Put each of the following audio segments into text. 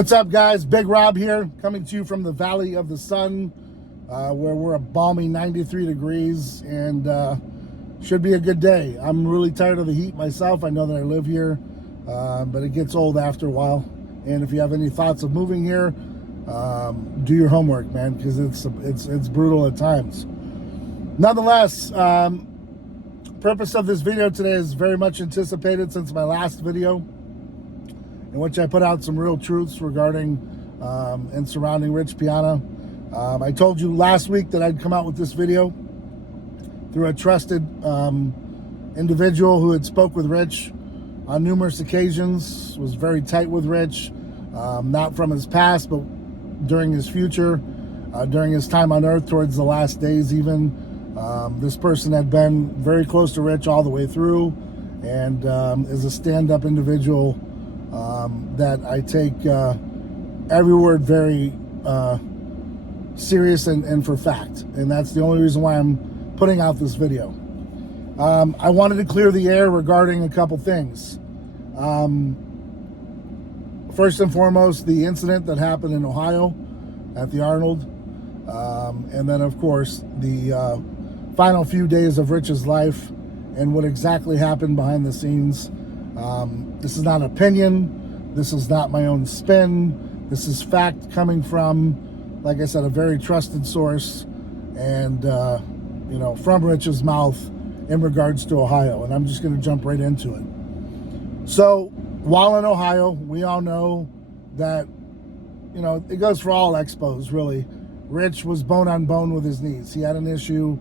What's up, guys? Big Rob here, coming to you from the Valley of the Sun, where we're a balmy 93 degrees, and should be a good day. I'm really tired of the heat myself. I know that I live here, but it gets old after a while. And if you have any thoughts of moving here, do your homework, man, because it's brutal at times. Nonetheless, purpose of this video today is very much anticipated since my last video, in which I put out some real truths regarding and surrounding Rich Piana. I told you last week that I'd come out with this video through a trusted individual who had spoke with Rich on numerous occasions, was very tight with Rich, not from his past, but during his future, during his time on Earth, towards the last days even. This person had been very close to Rich all the way through, and is a stand-up individual that I take every word very serious and for fact. And that's the only reason why I'm putting out this video. I wanted to clear the air regarding a couple things. First and foremost, the incident that happened in Ohio at the Arnold. And then, of course, the final few days of Rich's life and what exactly happened behind the scenes. This is not opinion. This is not my own spin. This is fact coming from, like I said, a very trusted source, and from Rich's mouth in regards to Ohio. And I'm just going to jump right into it. So while in Ohio, we all know that, it goes for all expos, really. Rich was bone on bone with his knees. He had an issue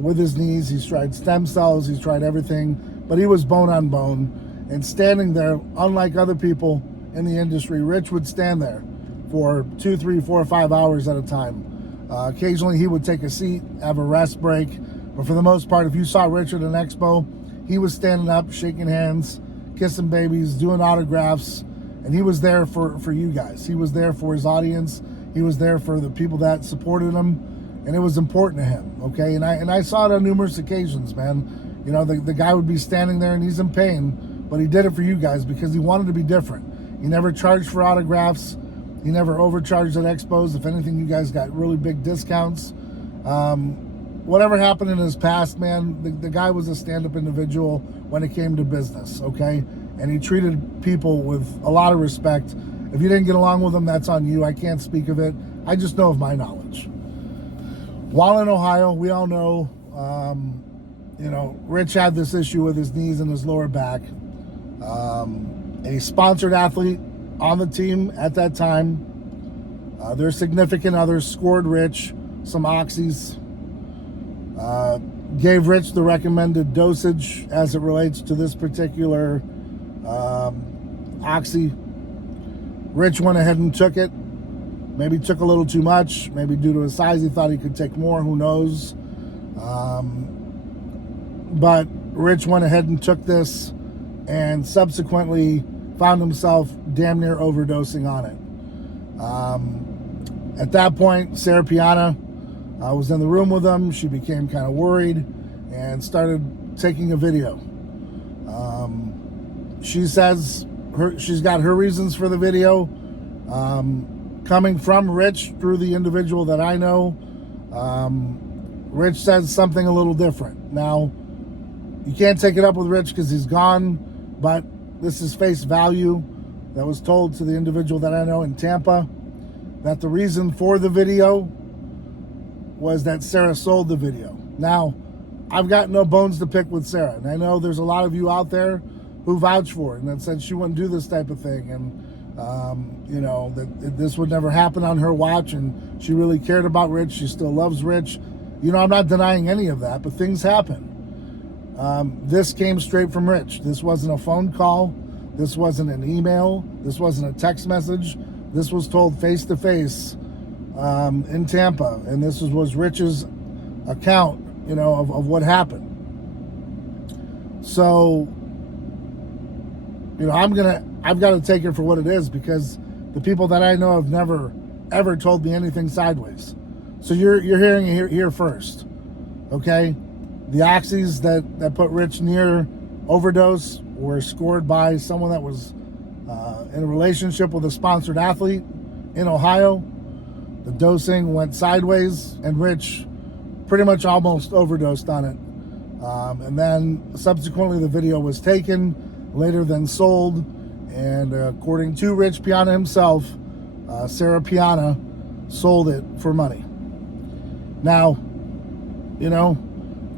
with his knees. He's tried stem cells. He's tried everything, but he was bone on bone. And standing there, unlike other people in the industry, Rich would stand there for 2, 3, 4, 5 hours at a time. Occasionally he would take a seat, have a rest break. But for the most part, if you saw Rich at an expo, he was standing up, shaking hands, kissing babies, doing autographs. And he was there for you guys. He was there for his audience. He was there for the people that supported him. And it was important to him, okay? And I saw it on numerous occasions, man. The guy would be standing there and he's in pain, but he did it for you guys because he wanted to be different. He never charged for autographs. He never overcharged at expos. If anything, you guys got really big discounts. Whatever happened in his past, man, the guy was a stand-up individual when it came to business, okay? And he treated people with a lot of respect. If you didn't get along with him, that's on you. I can't speak of it. I just know of my knowledge. While in Ohio, we all know, Rich had this issue with his knees and his lower back. A sponsored athlete on the team at that time, their significant others scored Rich some oxys, gave Rich the recommended dosage as it relates to this particular oxy. Rich went ahead and took it. Maybe took a little too much. Maybe due to his size, he thought he could take more. Who knows? But Rich went ahead and took this, and subsequently found himself damn near overdosing on it. At that point, Sarah Piana was in the room with him. She became kind of worried and started taking a video. She says she's got her reasons for the video, coming from Rich through the individual that I know. Rich says something a little different. Now, you can't take it up with Rich because he's gone, but this is face value that was told to the individual that I know in Tampa, that the reason for the video was that Sarah sold the video. Now, I've got no bones to pick with Sarah, and I know there's a lot of you out there who vouch for it and that said she wouldn't do this type of thing, and that this would never happen on her watch, and she really cared about Rich. She still loves Rich. I'm not denying any of that, but things happen. This came straight from Rich. This wasn't a phone call. This wasn't an email. This wasn't a text message. This was told face to face in Tampa, and this was Rich's account, of what happened. So, I've got to take it for what it is, because the people that I know have never ever told me anything sideways. So you're hearing it here first, okay? The oxys that put Rich near overdose were scored by someone that was in a relationship with a sponsored athlete in Ohio. The dosing went sideways, and Rich pretty much almost overdosed on it. And then subsequently the video was taken, later then sold, and according to Rich Piana himself, Sarah Piana sold it for money. Now, you know,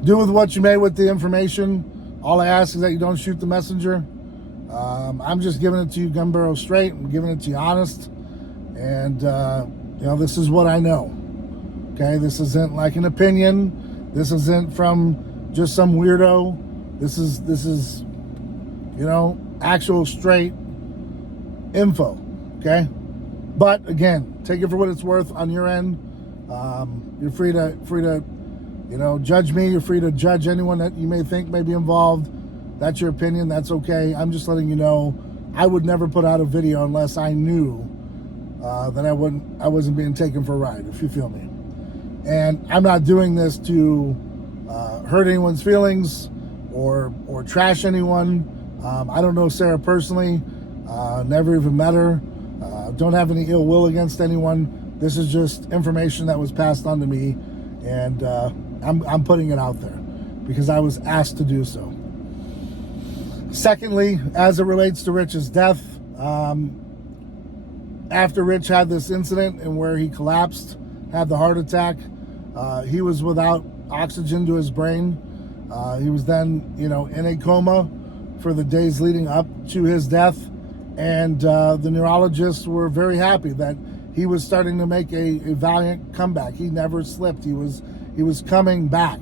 do with what you may with the information. All I ask is that you don't shoot the messenger. I'm just giving it to you gun barrel straight. I'm giving it to you honest. And, you know, this is what I know. Okay, this isn't like an opinion. This isn't from just some weirdo. This is, you know, actual straight info. Okay, but again, take it for what it's worth on your end. You're free to, you know, judge me. You're free to judge anyone that you may think may be involved. That's your opinion. That's okay. I'm just letting you know I would never put out a video unless I knew that I wasn't being taken for a ride, if you feel me. And I'm not doing this to hurt anyone's feelings or trash anyone. I don't know Sarah personally. Never even met her. Don't have any ill will against anyone. This is just information that was passed on to me, and I'm putting it out there because I was asked to do so. Secondly, as it relates to Rich's death, after Rich had this incident and where he collapsed, had the heart attack, he was without oxygen to his brain. He was then, you know, in a coma for the days leading up to his death. And the neurologists were very happy that he was starting to make a valiant comeback. He never slipped. He was coming back.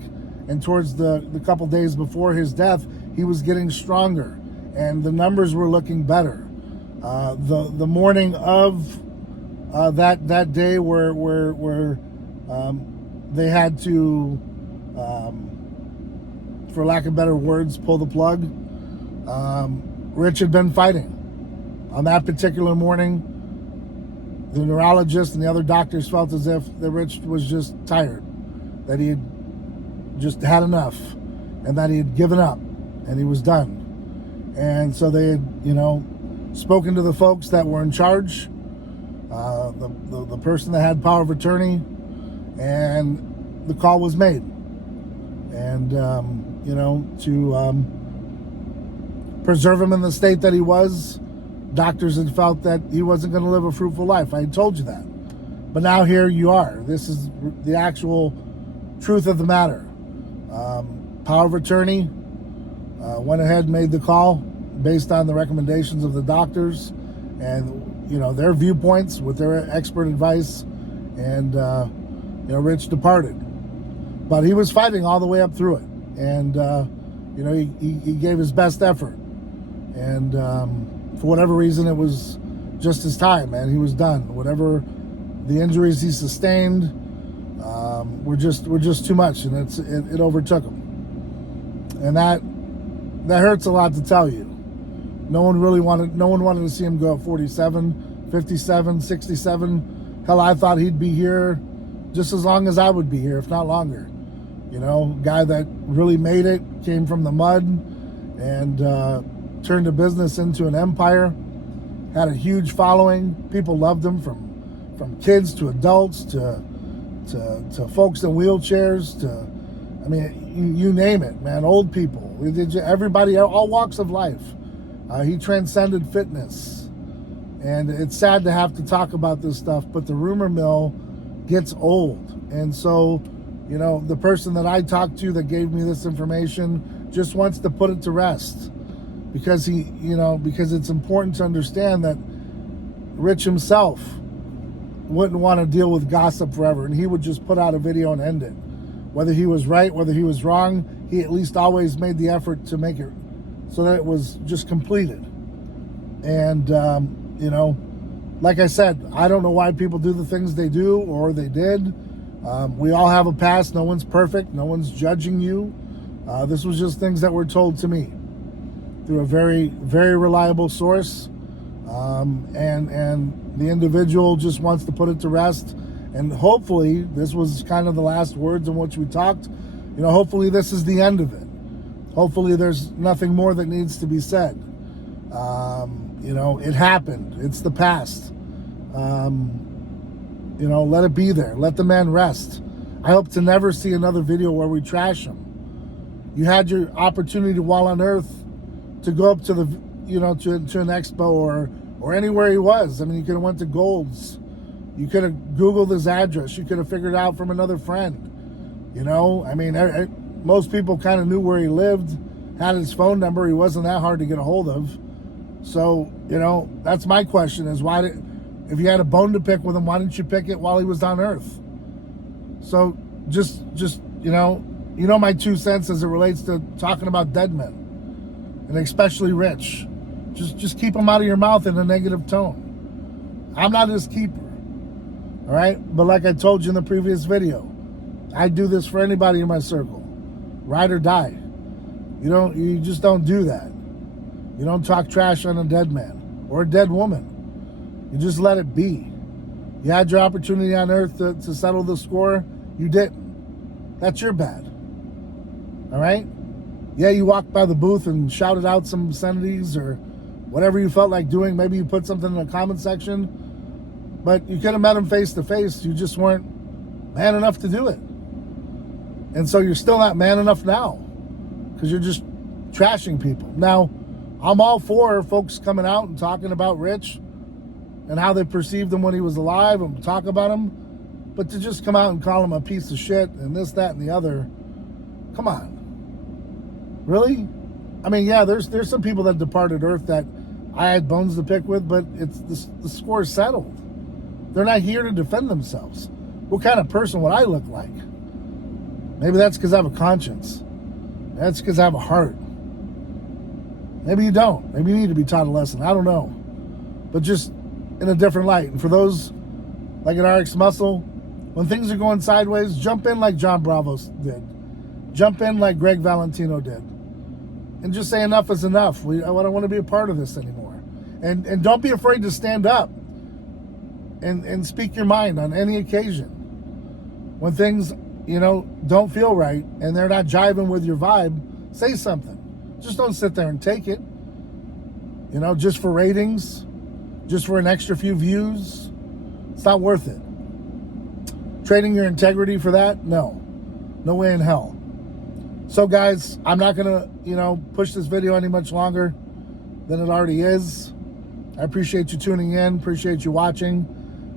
And towards the couple days before his death, he was getting stronger, and the numbers were looking better. The morning of that day where they had to, for lack of better words, pull the plug, Rich had been fighting. On that particular morning, the neurologist and the other doctors felt as if the Rich was just tired, that he had just had enough, and that he had given up, and he was done. And so they had, you know, spoken to the folks that were in charge, the person that had power of attorney, and the call was made. And, you know, to preserve him in the state that he was, doctors had felt that he wasn't going to live a fruitful life. I had told you that. But now here you are. This is the actual truth of the matter. Power of attorney went ahead and made the call based on the recommendations of the doctors and, you know, their viewpoints with their expert advice. And, you know, Rich departed. But he was fighting all the way up through it. And, you know, he gave his best effort. And for whatever reason, it was just his time, man. He was done. Whatever the injuries he sustained were just too much, and it overtook him. And that hurts a lot to tell you. No one wanted to see him go at 47, 57, 67. Hell, I thought he'd be here just as long as I would be here, if not longer. You know, guy that really made it, came from the mud, and turned a business into an empire. Had a huge following. People loved him, from kids to adults to folks in wheelchairs to, I mean, you name it, man. Old people, everybody, all walks of life. He transcended fitness, and it's sad to have to talk about this stuff, but the rumor mill gets old. And so, you know, the person that I talked to that gave me this information just wants to put it to rest, because because it's important to understand that Rich himself wouldn't want to deal with gossip forever, and he would just put out a video and end it. Whether he was right, whether he was wrong, he at least always made the effort to make it so that it was just completed. And, you know, like I said, I don't know why people do the things they do or they did. We all have a past. No one's perfect. No one's judging you. This was just things that were told to me through a very, very reliable source. And the individual just wants to put it to rest. And hopefully this was kind of the last words in which we talked. You know, hopefully this is the end of it. Hopefully there's nothing more that needs to be said. You know, it happened. It's the past. You know, let it be there. Let the man rest. I hope to never see another video where we trash him. You had your opportunity while on Earth to go up to the, you know, to an expo or anywhere he was. I mean, you could have went to Gold's. You could have Googled his address. You could have figured out from another friend. You know, I mean, most people kind of knew where he lived, had his phone number. He wasn't that hard to get a hold of. So, you know, that's my question is if you had a bone to pick with him, why didn't you pick it while he was on Earth? So just you know my 2 cents as it relates to talking about dead men, and especially Rich. Just keep them out of your mouth in a negative tone. I'm not his keeper, all right? But like I told you in the previous video, I do this for anybody in my circle, ride or die. You just don't do that. You don't talk trash on a dead man or a dead woman. You just let it be. You had your opportunity on Earth to settle the score. You didn't. That's your bad. All right? Yeah, you walked by the booth and shouted out some obscenities or whatever you felt like doing. Maybe you put something in the comment section. But you could have met him face to face. You just weren't man enough to do it. And so you're still not man enough now because you're just trashing people. Now, I'm all for folks coming out and talking about Rich and how they perceived him when he was alive and talk about him. But to just come out and call him a piece of shit and this, that, and the other, come on. Really? I mean, yeah, there's some people that departed Earth that I had bones to pick with, but it's the score's settled. They're not here to defend themselves. What kind of person would I look like? Maybe that's because I have a conscience. That's because I have a heart. Maybe you don't. Maybe you need to be taught a lesson. I don't know. But just in a different light. And for those like an RX Muscle, when things are going sideways, jump in like John Bravo did. Jump in like Greg Valentino did. And just say enough is enough. I don't want to be a part of this anymore. And don't be afraid to stand up and speak your mind on any occasion. When things, don't feel right and they're not jiving with your vibe, say something. Just don't sit there and take it. Just for ratings, just for an extra few views. It's not worth it. Trading your integrity for that? No. No way in hell. So guys, I'm not going to, push this video any much longer than it already is. I appreciate you tuning in. Appreciate you watching.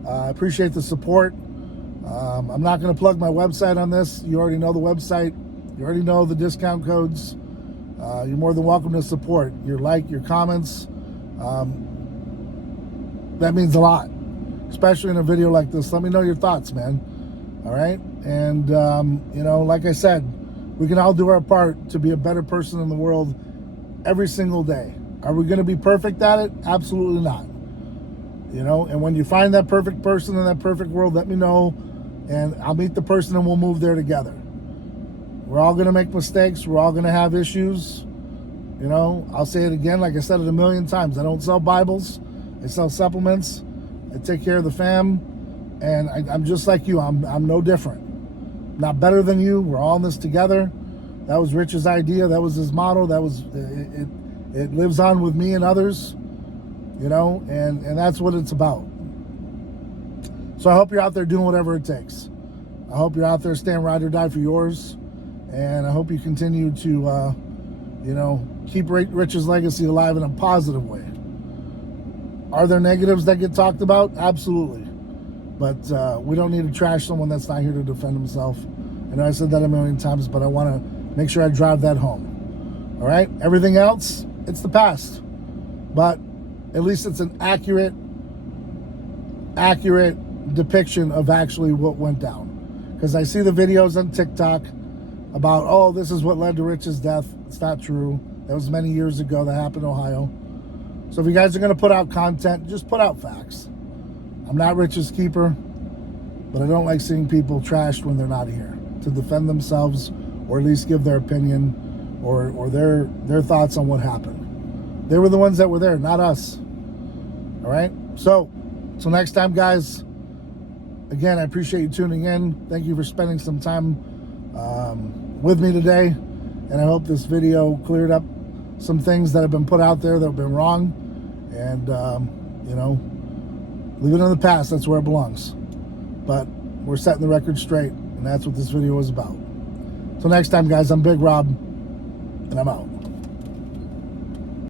I appreciate the support. I'm not going to plug my website on this. You already know the website. You already know the discount codes. You're more than welcome to support. Your comments. That means a lot, especially in a video like this. Let me know your thoughts, man. All right? And, like I said, we can all do our part to be a better person in the world every single day. Are we going to be perfect at it? Absolutely not. And when you find that perfect person in that perfect world, let me know, and I'll meet the person and we'll move there together. We're all going to make mistakes. We're all going to have issues. I'll say it again, like I said it a million times. I don't sell Bibles. I sell supplements. I take care of the fam. And I'm just like you. I'm no different. Not better than you. We're all in this together. That was Rich's idea. That was his motto. That was it lives on with me and others. And that's what it's about. So I hope you're out there doing whatever it takes. I hope you're out there staying ride or die for yours. And I hope you continue to, keep Rich's legacy alive in a positive way. Are there negatives that get talked about? Absolutely. But we don't need to trash someone that's not here to defend himself. I know I said that a million times, but I want to make sure I drive that home. All right? Everything else, it's the past. But at least it's an accurate depiction of actually what went down. Because I see the videos on TikTok about, oh, this is what led to Rich's death. It's not true. That was many years ago. That happened in Ohio. So if you guys are going to put out content, just put out facts. I'm not Rich's keeper, but I don't like seeing people trashed when they're not here to defend themselves or at least give their opinion or their thoughts on what happened. They were the ones that were there, not us. All right? So, till next time, guys. Again, I appreciate you tuning in. Thank you for spending some time with me today. And I hope this video cleared up some things that have been put out there that have been wrong. And, you know, leave it in the past. That's where it belongs. But we're setting the record straight, and that's what this video is about. So next time, guys, I'm Big Rob, and I'm out.